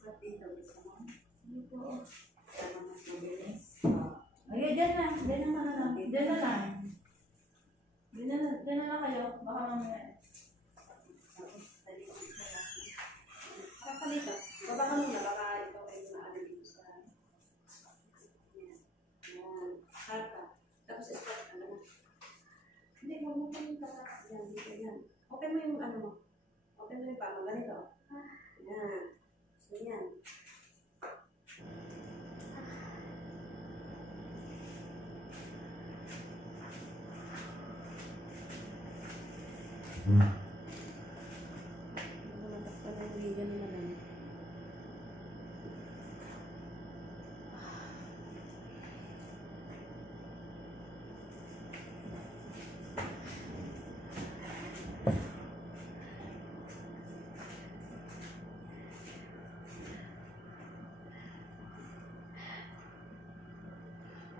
Spot dito, gusto mo? Hindi po. Sana mas mabilis. Ayun, dyan na. Dyan na lang. Dyan na lang. Dyan na lang kayo. Baka mamaya. Tapos, dali ko sa laki. Baka dito. Baba ka muna. Baka ito ay maano dito sa... Yan. Harta. Tapos spot ano mo. Hindi, mabukan yung tata. Yan, dito yan. Open mo yung ano mo. Open mo yung pama. Ganito. Yan. So yan.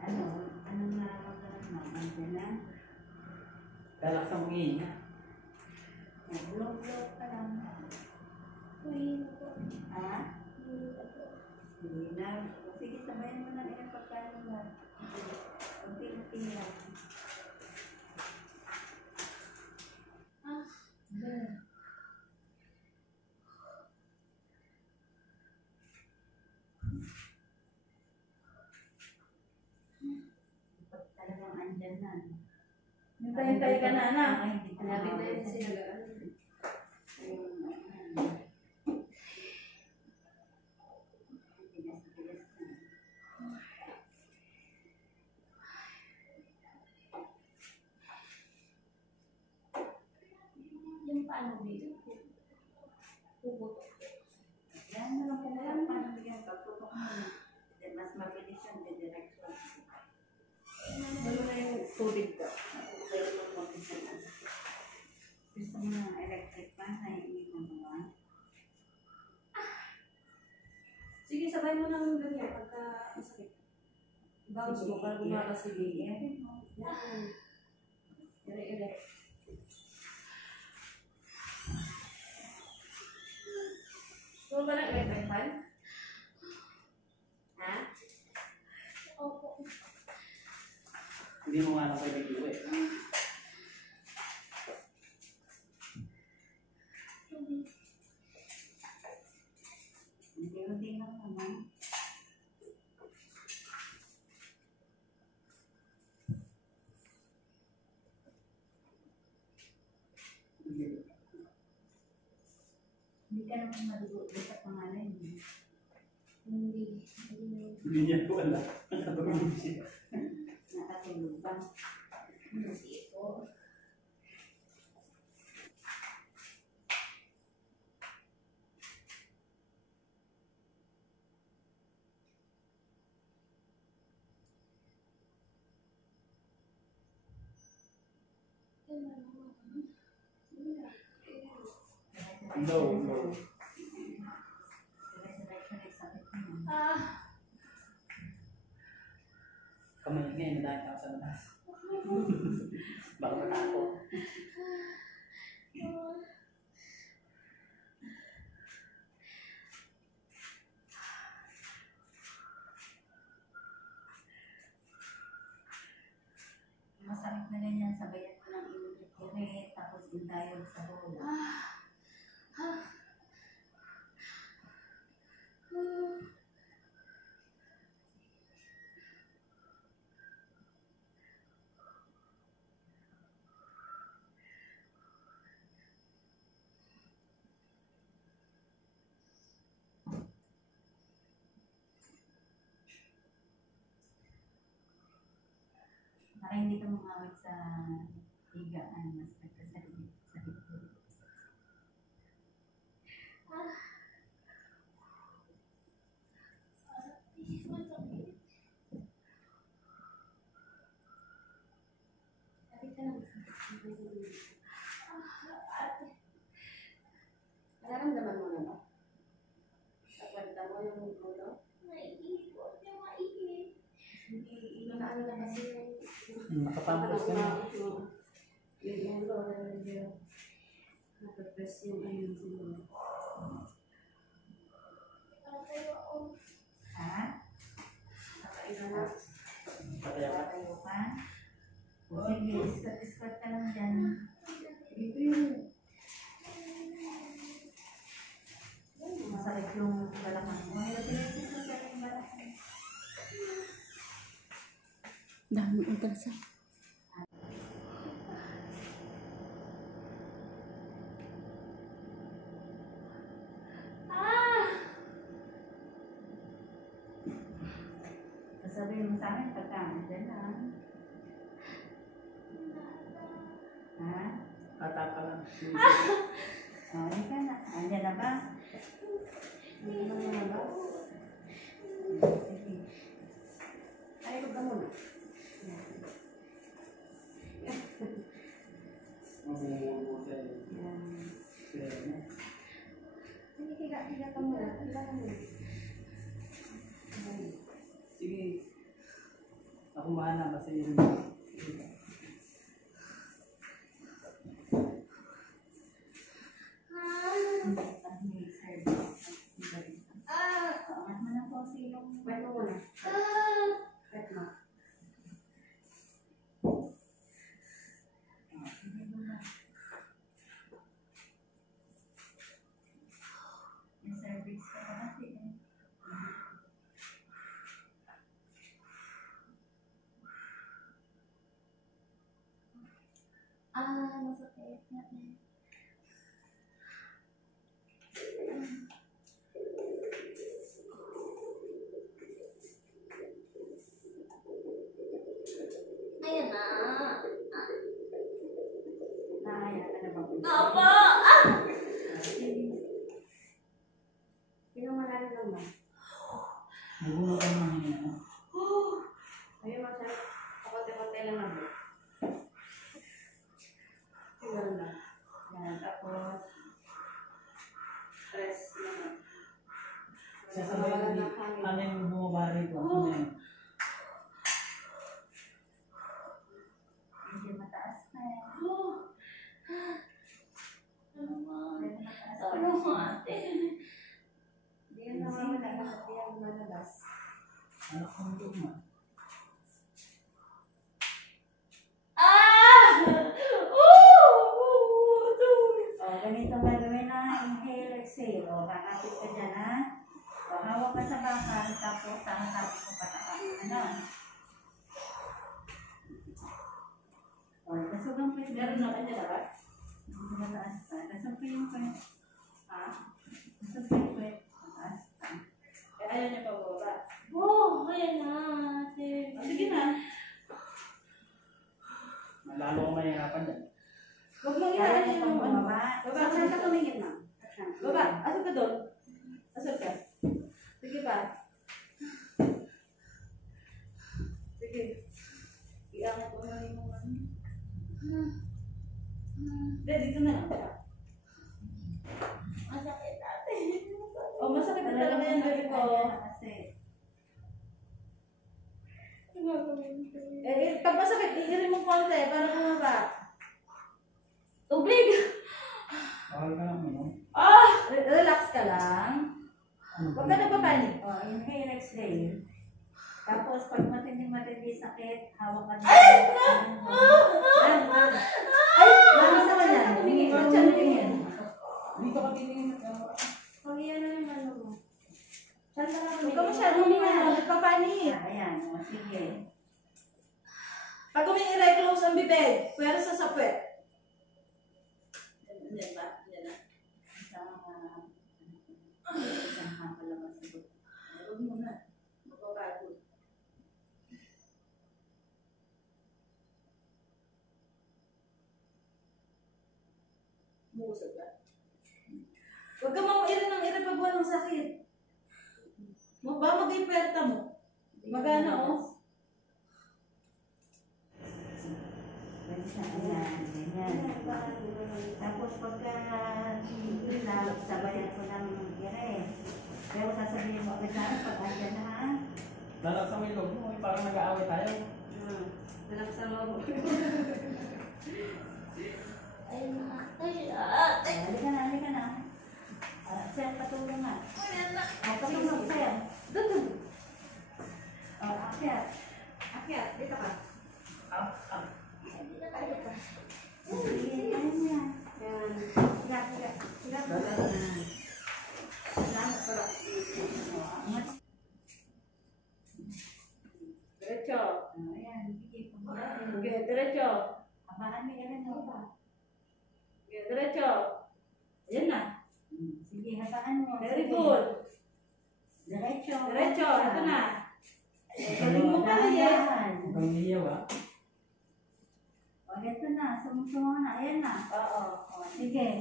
Anong nararamdaman mo? Andiyan na? Galak sa mga niya. Blog-blog ka lang. Uy, po. Ha? Hindi na. Sige, sabayan mo na rin ang pagkain mo. Unti-unti lang. Pag talagang andyan na. Hintay-hintay ka na, anak. Ay, hindi ko Hanapin na yun mawawala. sila. Tigas-tigas na. Yung paano dito? Puputok. Yan na lang pala lang paano bigyan pagputok mo. Then mas mabilis yung direction. Ano na yung tubig ka? Pwede mo mag-isa lang. Gusto mo ng electric fan na hindi mo naman? Sige, sabay mo ng ganyan pagka masakit. Bounce mo para gumala si Biggie. Yan. Ire-ire. Gusto ba ng electric fan? Ha? Opo. Hindi mo nga lang pwede iuwi. Unti-unti lang naman. Hindi ka naman madugo sa pangalan mo. Hindi. Hindi niya ko alam. Nakatulog siya. Nakatulog ba? Hindi po. No, no. Kamay niya, nadaan ako sa labas. Baka matako. Masakit na ganyan, sabayan mo ng inulit tapos intayog sa bola. Para hindi ka mangawit sa higaan, mas nagkasakit sa likod. Nararamdaman mo na ba? Kapagda mo yung ulo? Naiinip po. Yung mainip. Ano na kasi Nakapampos ka na. yung ulo, medyo nakapress yung ayun siguro. dyan. Dito yun. Masakit yung balakang mo. May pinipis mo dyan yung balakang. Dami ultrasound. Sasabihin mo sa akin pagka dyan na. Ha? Kata ka lang. Oh, hindi ka na. Andyan na ba? Ano na ba? Sige. Ay, huwag ka muna. Mabubuo sa'yo. Yan. Sige, higa ka muna. Higa ka muna. Sige. Ako mahana basta yun. Sige. Wait mo muna. Wait mo. Yung cervix ko kasi eh. Masakit na eh. Ayan na. Nakaya ka na ba? Opo! Pinamalanan lang ba? Nagulo ka naman yun. Ayun, masaya. Pakote-kote lang naman. Siguro lang. Yan. Tapos, Stress naman. Sasabihin Wala mo, ng hangin. ano yung bumaba rito? Ano yun? medyo mataas na eh. Ano ma? Medyo mataas na. Ano ma ate? Hindi yan namamala kasi hindi yan malabas. Anak kong luma. O, ganito gagawin na. Inhale, exhale. O, kakapit ka dyan ha. O, hawak ka sa bakal. Tapos, ang sabi ko patakas. Ano? O, kasugang pa. Meron na kanya dapat? Medyo mataas pa. Kasog pa yung kwet. Ha? Kasog pa yung kwet. Mataas pa. Eh, ayaw niya pa baba. Oh, ayan na ate. Sige na. Lalo ko mahirapan dyan. Huwag mong Kaya ilaan mo yung pang ano. bumaba. Baba, saan ka tumingin na? Baba, asal ka doon. Asal ka. Sige pa. Sige. Iangat mo na yung ano. Hindi, dito na lang. Masakit ate. Oh, masakit na talaga yung gabi ko. Kasi, Ano gagawin ko? Pag masakit, iirin mo konti para bumaba. Tubig! Bawal ka lang mo. Relax ka lang. Huwag ka nagpapanik. o, inhale, exhale. Tapos, pag matindi sakit, hawak ka na. Ay! Mama sa kanya. Tumingin. Huwag siya tumingin. Dito ka titingin. Pag iyan na yung ano mo. Saan ka na tumingin? Huwag ka masyadong tumingin. Nagpapanik. Ayan, o, sige. Pag umiiray, close ang bibig. Pwera sa sapwet. Diyan ba? Diyan na. Isang hapalamas ito. Huwag muna. Magpapagod. Musog ka. Huwag ka mamairin ng ira pag walang sakit. Mag-iperta mo. Magana, oh. Ayan, ganyan. Tapos pagka hilap, sabayan ko ng ire. Pero sasabihin mo agad na, pag andyan na ha. Lalak sa may loob mo, parang nag-aaway tayo. Relax ang loob. Ayun na ate. Halika na, halika na. Sir, patulong nga. Ayan na. Patulong, sir. Doon. Akyat. Akyat, dito ka. Up, up. Hindi na tayo ka. Diretso. Diretso, ito na. Galing mo pala eh. Dahan. Huwag kang iiyaw ah. O, ito na. Sumusungo na. Ayan na. Oo. O, sige.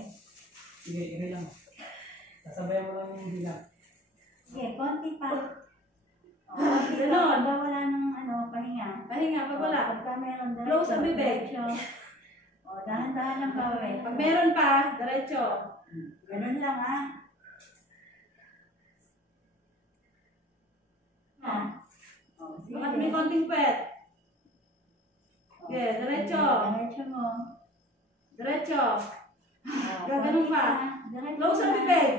Sige, ikay lang. Sasabayan mo lang yung bilang. Sige, konti pa. O, konti pa. Ganon. Pagka wala ng pahinga. Pahinga, pag wala. Pagka meron diretso. Close ang bibig. Diretso. O, dahan-dahan lang gawin. Pag meron pa, diretso. Ganun lang ha. Oh. O, sige. Bakit may konting pwet? Sige, diretso. Diretso mo. Diretso. O, Gaganon konti pa. Diretso Close ang na. bibig.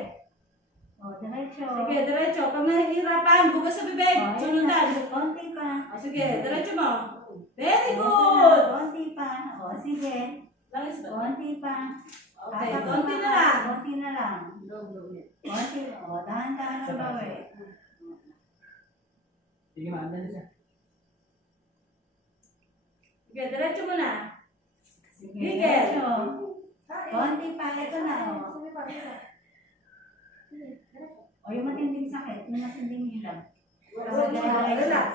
O, diretso. Sige, diretso. Pag nahihirapan, bukas sa bibig. O, ayan Sunundan. na. Konti pa. O, sige, diretso mo. Very Ito good. na, konti pa. O, sige. Langis ba? Konti pa. Okay, Tatapos konti pa. na lang. Konti na lang. Konti. O, dahan-dahan lang gawin. Sige, maandan na siya. Sige, diretso mo na. Sige, Gigil. diretso. Konti pa. Ito na. O, yung matinding sakit. Yung matinding hilang. Relax.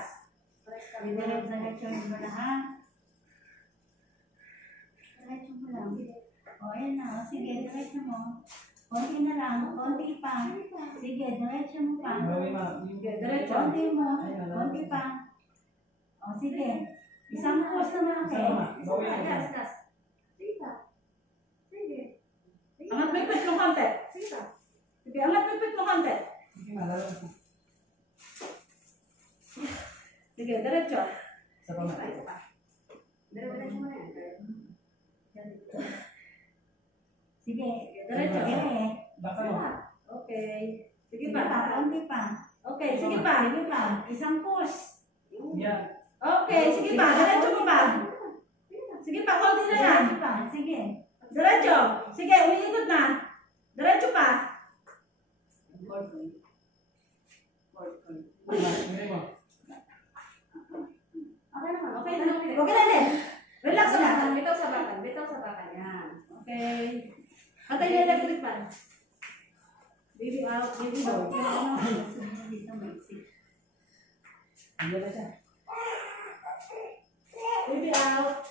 Diretso mo na ha. Diretso mo lang. O, ayan na. O, sige, diretso mo. Konti na lang. Konti pa. Sige, diretso mo pa. Gawin ma. Sige, diretso. Konti mo. Konti pa. O, sige. Isang course na malaki. Sama. Gawin na. Angat mo yung pit mo konti. Sige, angat mo yung pit mo konti. Sige, malala na. Sige, diretso. Sa pama. Diretso mo na yan. Sige. Diretso. Sige. Baka mo. Okay. Sige Sige pa. pa. Konti pa. Okay, sige pa. Sige pa. Isang course. Yan. Okay, sige pa. Diretso mo pa. Sige pa, konti na lang. Sige pa. Sige. Diretso. Sige, umiikot na. Diretso pa. Hindi mo. Okay naman. Okay na. Okay na din. Relax na. Bitaw sa bakal. Bitaw sa bakal. Yan. Okay. Patay na electric fan. Baby out, baby out. Dito maiksi. Andiyan na siya. Baby out.